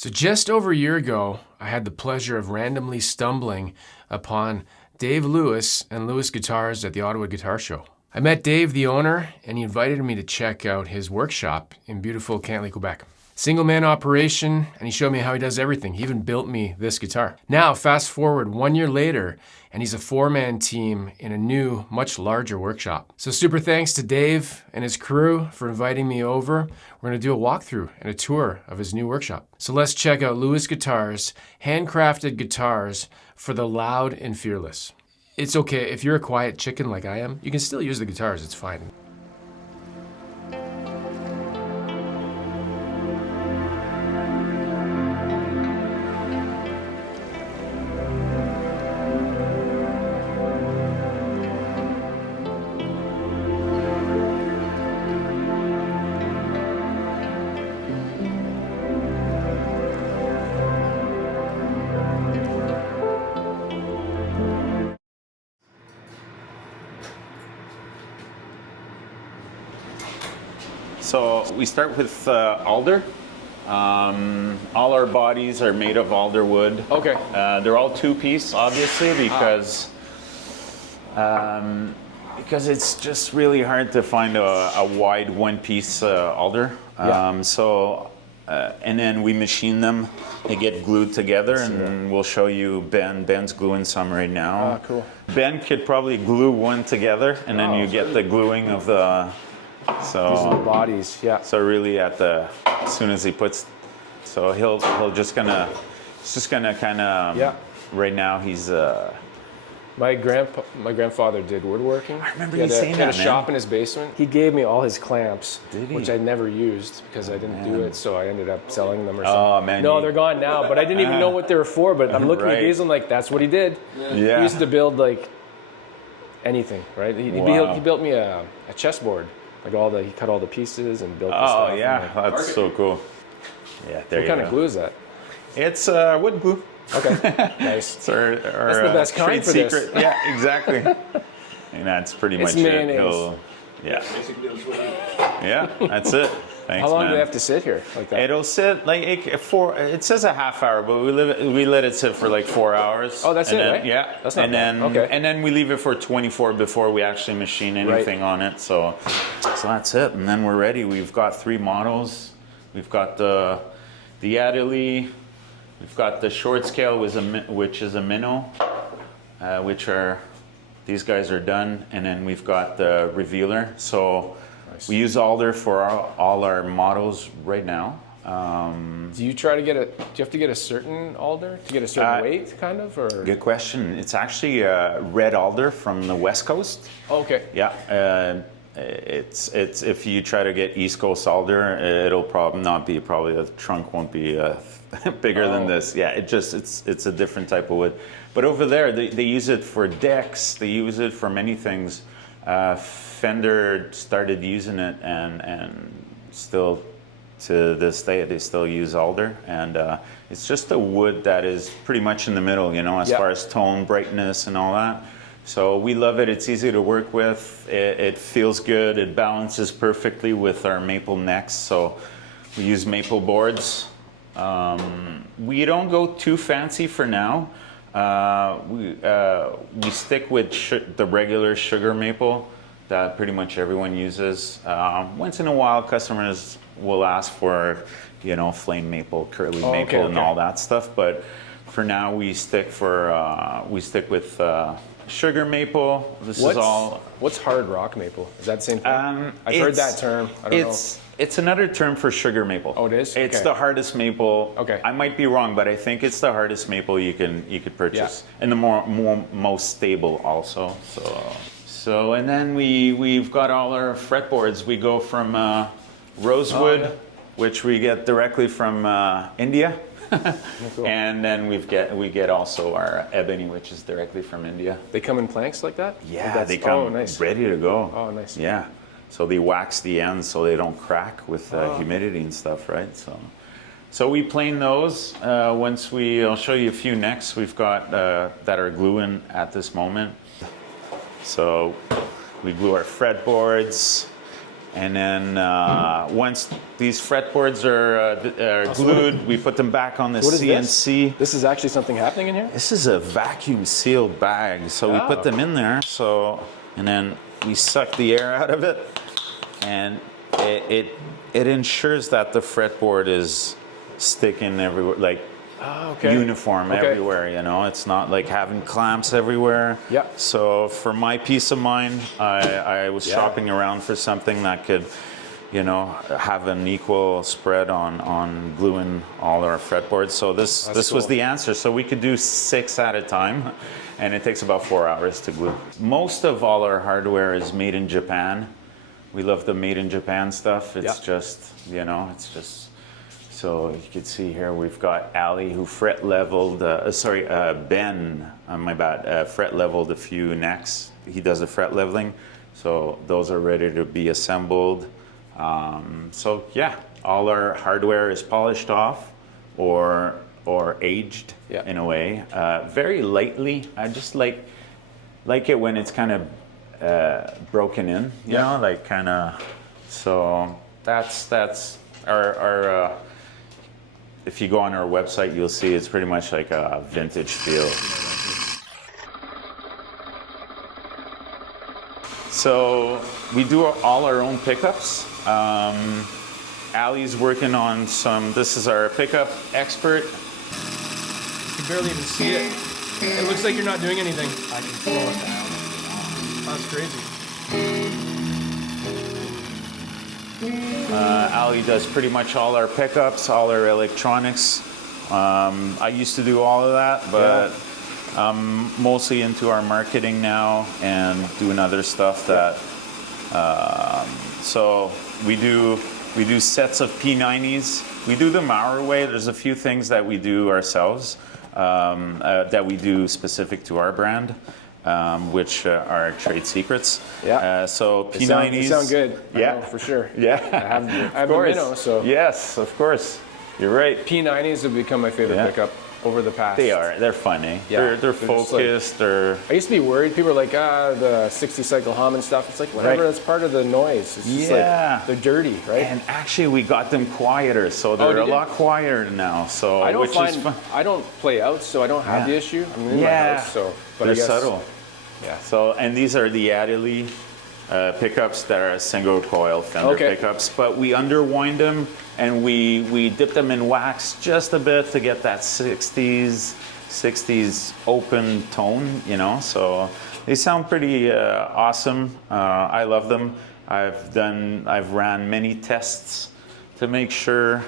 So just over a year ago, I had the pleasure of randomly stumbling upon Dave Lewis and Lewis Guitars at the Ottawa Guitar Show. I met Dave, the owner, and he invited me to check out his workshop in beautiful Cantley, Quebec. Single man operation, and he showed me how he does everything. He even built me this guitar. Now, fast forward 1 year later, and he's a four-man team in a new, much larger workshop. So super thanks to Dave and his crew for inviting me over. We're gonna do a walkthrough and a tour of his new workshop. So let's check out Lewis Guitars, handcrafted guitars for the loud and fearless. It's okay, if you're a quiet chicken like I am, you can still use the guitars, it's fine. So we start with alder. All our bodies are made of alder wood. Okay. They're all two-piece, obviously, because it's just really hard to find a wide one-piece alder. And then we machine them. They get glued together, and we'll show you Ben. Ben's gluing some right now. Oh, cool. Ben could probably glue one together, and then you get the gluing of the. So these are the bodies, yeah. So really, as soon as he puts, so he'll just gonna kind of. Yeah. Right now he's. My grandfather did woodworking. I remember you saying that, He had a shop in his basement. He gave me all his clamps, Did he? which I never used because I didn't do it, so I ended up selling them or Oh, something. man, No, you- they're gone now, but I didn't even know what they were for, but I'm looking at Right. these and like, that's what he did. Yeah. He used to build like anything, right? He built me a chessboard. Like he cut all the pieces and built the stuff. Oh yeah, And that's so cool. Yeah, there what you kind go. of glue is that? It's wood glue. Okay, nice. It's our That's the best kind trade for this. secret. Yeah, exactly. And that's pretty It's much mayonnaise. it. Yeah. Yeah, that's it. Thanks, How long man. do they have to sit here like that? It'll sit like it says a half hour, but we let it sit for like 4 hours. Oh, that's and it, then, right? Yeah. That's not and bad. then Okay. and then we leave it for 24 before we actually machine anything on it. So that's it. And then we're ready. We've got 3 models. We've got the Adderley. We've got the short scale, which is a minnow, these guys are done, and then we've got the revealer. So Nice. we use alder for all our models right now. Do you try to get do you have to get a certain alder to get a certain weight, kind of, or? Good question. It's actually red alder from the West Coast. Oh, okay. Yeah, it's if you try to get East Coast alder, it'll probably the trunk won't be bigger than this. Yeah, it's a different type of wood. But over there, they use it for decks. They use it for many things. Fender started using it, and still to this day they still use alder. And it's just a wood that is pretty much in the middle, as far as tone, brightness, and all that. So we love it. It's easy to work with. It feels good. It balances perfectly with our maple necks. So we use maple boards. We don't go too fancy for now. We stick with the regular sugar maple that pretty much everyone uses. Once in a while, customers will ask for, flame maple, curly maple, and all that stuff. But for now, we stick with sugar maple. What's hard rock maple? Is that the same thing? I've heard that term. I don't know. It's another term for sugar maple. Oh, it is? It's Okay. the hardest maple. Okay. I might be wrong, but I think it's the hardest maple you could purchase, Yeah. and the most stable also. So and then we've got all our fretboards. We go from rosewood, which we get directly from India. Cool. And then we get also our ebony, which is directly from India. They come in planks like that? Yeah, they come nice. ready to go. Oh, nice. Yeah, so they wax the ends so they don't crack with humidity and stuff, right? So we plane those. I'll show you a few necks we've got that are gluing at this moment. So we glue our fretboards. And then once these fretboards are glued, we put them back on the What is CNC. This is actually something happening in here? This is a vacuum sealed bag. So we put them in there. And then we suck the air out of it. And it ensures that the fretboard is sticking everywhere, like uniform everywhere, you know. It's not like having clamps everywhere. Yeah. So for my peace of mind, I was shopping around for something that could, you know, have an equal spread on gluing all our fretboards. So this was the answer. So we could do 6 at a time, and it takes about 4 hours to glue. Most of all our hardware is made in Japan. We love the made in Japan stuff. It's just, you know, it's just. So you can see here we've got Ali who fret leveled, Ben, my bad, fret leveled a few necks. He does the fret leveling. So those are ready to be assembled. So yeah, all our hardware is polished off or aged in a way, very lightly. I just like it when it's kind of broken in, you know, like kind of. So that's our if you go on our website, you'll see it's pretty much like a vintage feel. So we do all our own pickups. Ali's working on some. This is our pickup expert. You can barely even see it. It looks like you're not doing anything. I can slow it down. That's crazy. Ali does pretty much all our pickups, all our electronics. I used to do all of that, but I'm mostly into our marketing now and doing other stuff that. So we do sets of P90s. We do them our way. There's a few things that we do ourselves that we do specific to our brand. Which are trade secrets. Yeah. So P90s. They sound good. Yeah, I know, for sure. Yeah. I have the minnow, so. Yes, of course. You're right. P90s have become my favorite pickup over the past. They are. They're funny. Yeah. They're focused. They're. I used to be worried. People are like, the 60 cycle hum and stuff. It's like whatever. That's part of the noise. It's just like they're dirty, right? And actually, we got them quieter, so they're a lot quieter now. So I don't which is fun. I don't play out, so I don't have the issue. I'm in my house, so. But they're I guess, subtle. Yeah. So, and these are the Adderley pickups that are single coil Fender pickups, but we underwind them and we dip them in wax just a bit to get that 60s open tone, you know. So they sound pretty awesome. I love them. I've ran many tests to make sure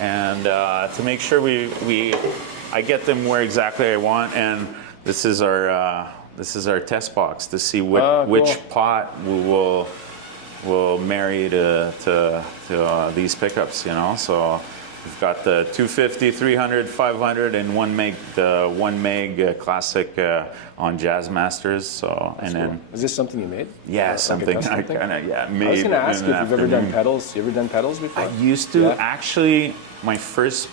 I get them where exactly I want, and this is our test box to see which pot we will marry to these pickups, you know. So we've got the 250, 300, 500, and 1 meg, the 1 meg classic on Jazz Masters. So and then is this something you made? Yeah, something I kind of made. I was going to ask if you've ever done pedals. You ever done pedals before? I used to actually. My first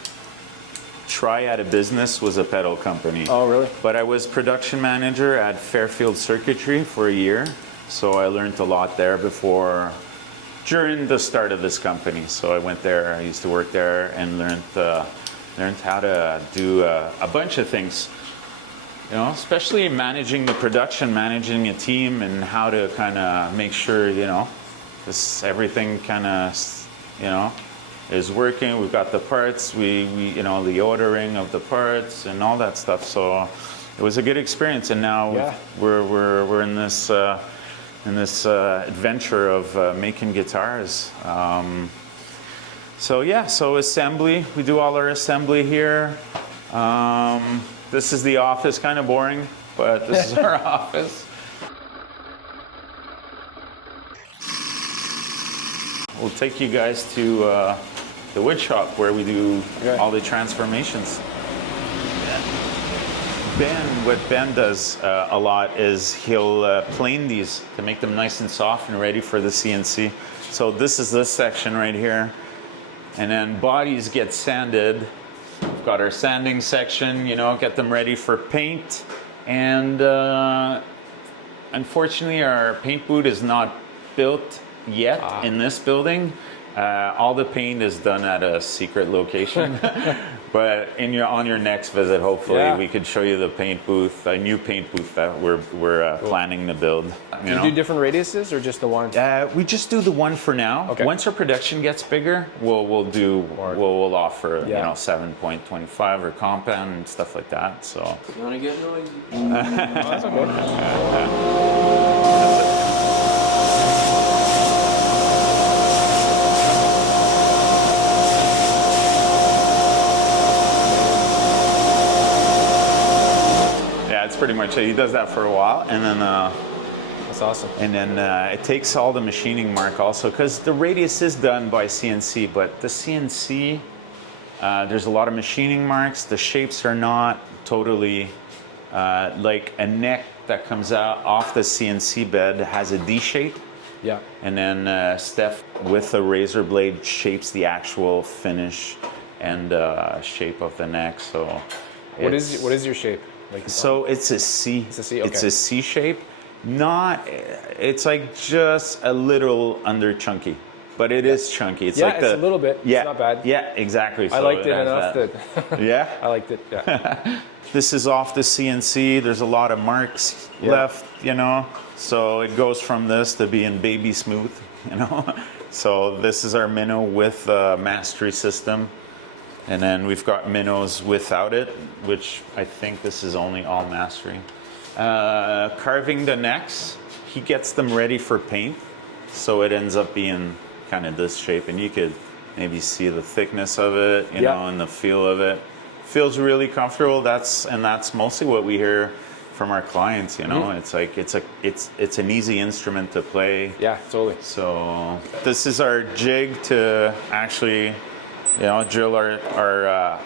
try at a business was a pedal company. Oh, really? But I was production manager at Fairfield Circuitry for a year, so I learned a lot there during the start of this company. So I went there. I used to work there and learned how to do a bunch of things. You know, especially managing the production, managing a team, and how to kind of make sure everything kind of is working. We've got the parts, we the ordering of the parts and all that stuff. So it was a good experience, and now we're in this adventure of making guitars. So assembly, we do all our assembly here. This is the office, kind of boring, but this is our office. We'll take you guys to the wood shop where we do all the transformations. What Ben does a lot is he'll plane these to make them nice and soft and ready for the CNC. So this is this section right here. And then bodies get sanded. We've got our sanding section, get them ready for paint. And unfortunately, our paint booth is not built yet in this building. All the paint is done at a secret location. But on your next visit, hopefully, we could show you the paint booth, a new paint booth that we're planning to build. Do you do different radiuses or just the one? We just do the one for now. Okay. Once our production gets bigger, we'll offer 7.25 or compound and stuff like that. So. You want to get noisy? That's okay. Pretty much it. He does that for a while, and then that's awesome. And then it takes all the machining mark also, because the radius is done by CNC, but the CNC there's a lot of machining marks. The shapes are not totally like a neck that comes out off the CNC bed has a D shape. Yeah. And then Steph with a razor blade shapes the actual finish and shape of the neck. So what is your shape? Like, so it's a C. It's a C. Okay. It's a C shape. It's like just a little under chunky, but it is chunky. It's like it's a little bit. Yeah, it's not bad. Yeah, exactly. I liked it enough that. Yeah. I liked it. Yeah. This is off the CNC. There's a lot of marks left, So it goes from this to being baby smooth, So this is our minnow with mastery system. And then we've got minnows without it, which I think this is only all mastery. Carving the necks, he gets them ready for paint. So it ends up being kind of this shape. And you could maybe see the thickness of it, you know, and the feel of it. Feels really comfortable. That's mostly what we hear from our clients, It's like it's an easy instrument to play. Yeah, totally. So this is our jig to actually drill our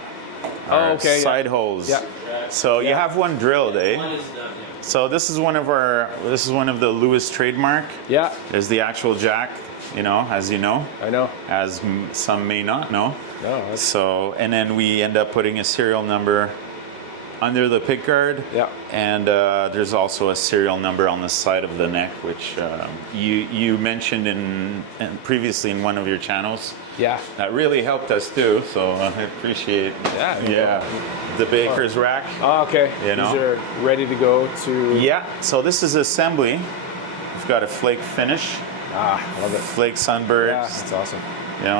side holes. Yeah. So you have one drilled, eh? One is done, So this is one of the Lewis trademark. Yeah. Is the actual jack, as you know. I know. As some may not know. No. So, and then we end up putting a serial number under the pick guard. Yeah. And there's also a serial number on the side of the neck, which you mentioned in previously in one of your channels. Yeah. That really helped us too, so I appreciate. Yeah. The baker's rack. Oh, okay. These are ready to go to. Yeah. So this is assembly. We've got a flake finish. I love it. Flake sunburst. Yeah, that's awesome.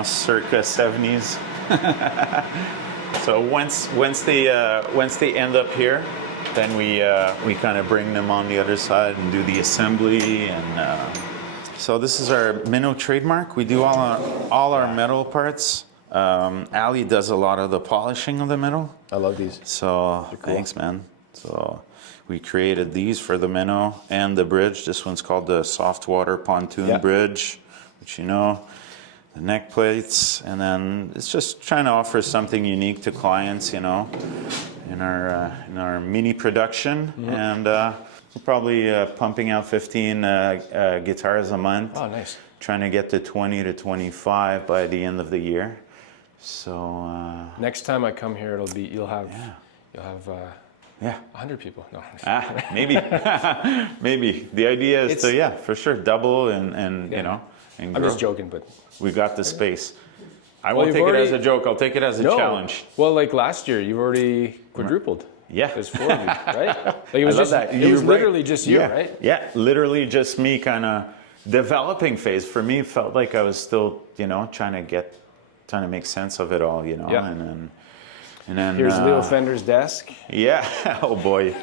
Circa 70s. So once they end up here, then we kind of bring them on the other side and do the assembly. And so this is our minnow trademark. We do all our metal parts. Ali does a lot of the polishing of the metal. I love these. So cool. Thanks, man. So we created these for the minnow and the bridge. This one's called the soft water pontoon bridge, which the neck plates, and then it's just trying to offer something unique to clients, in our mini production. Mm-hmm. And we're probably pumping out 15 guitars a month. Oh, nice. Trying to get to 20 to 25 by the end of the year. So next time I come here, you'll have 100 people. No. Maybe. Maybe. The idea is to for sure double and and grow. I'm just joking, but we got the space. I won't take it as a joke. I'll take it as a challenge. Well, like last year, you've already quadrupled. Yeah. There's 4 of you, right? Like it was literally just you, right? Yeah, literally just me kind of developing phase. For me, it felt like I was still, trying to make sense of it all, And then here's Leo Fender's desk. Yeah. Oh boy.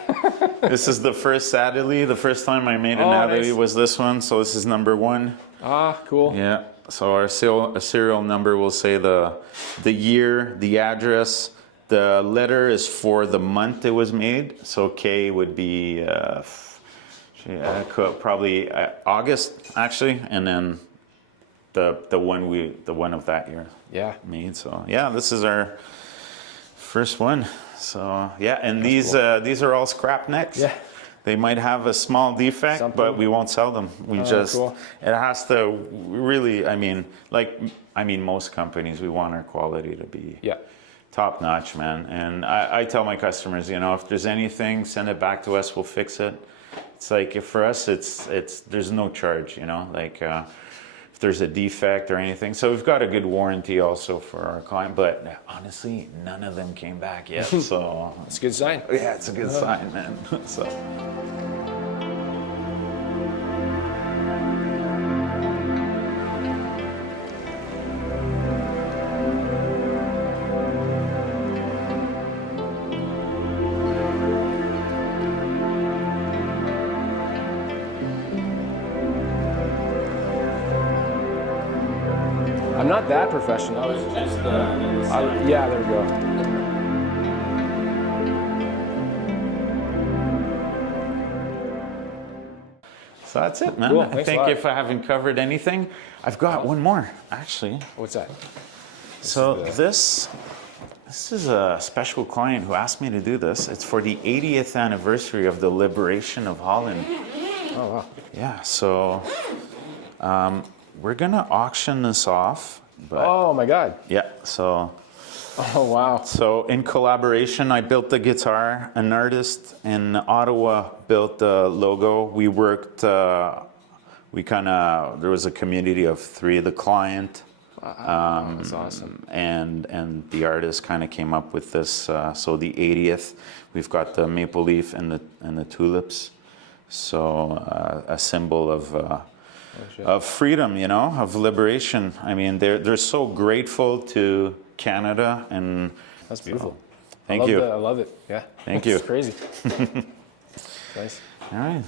This is the first Adderley. The first time I made an Adderley was this one. So this is number 1. Ah, cool. Yeah. So our serial number will say the year, the address. The letter is for the month it was made. So K would be probably August actually, and then the one of that year. Yeah. Made. So yeah, this is our first one. So yeah, and these are all scrap necks. Yeah. They might have a small defect, but we won't sell them. Cool. It has to really, most companies, we want our quality to be top notch, man. And I tell my customers, if there's anything, send it back to us, we'll fix it. It's like, for us, it's there's no charge, if there's a defect or anything. So we've got a good warranty also for our client, but honestly, none of them came back yet. So It's a good sign. yeah, it's a good sign, man. So. I'm not that professional. It's just, yeah, there we go. So that's it, man. Cool. I Thanks a think lot. if I haven't covered anything, I've got one more, actually. What's that? So this is a special client who asked me to do this. It's for the 80th anniversary of the liberation of Holland. Oh, wow. Yeah, so we're gonna auction this off. But Oh, my God. yeah, so Oh, wow. so in collaboration, I built the guitar. An artist in Ottawa built the logo. We worked. There was a community of three. The client. That's awesome. And the artist kind of came up with this. So the 80th, we've got the maple leaf and the tulips. So a symbol of freedom, you know, of liberation. I mean, they're so grateful to Canada, and That's beautiful. Thank you. I love it. Yeah. Thank you. It's crazy. Nice. All right.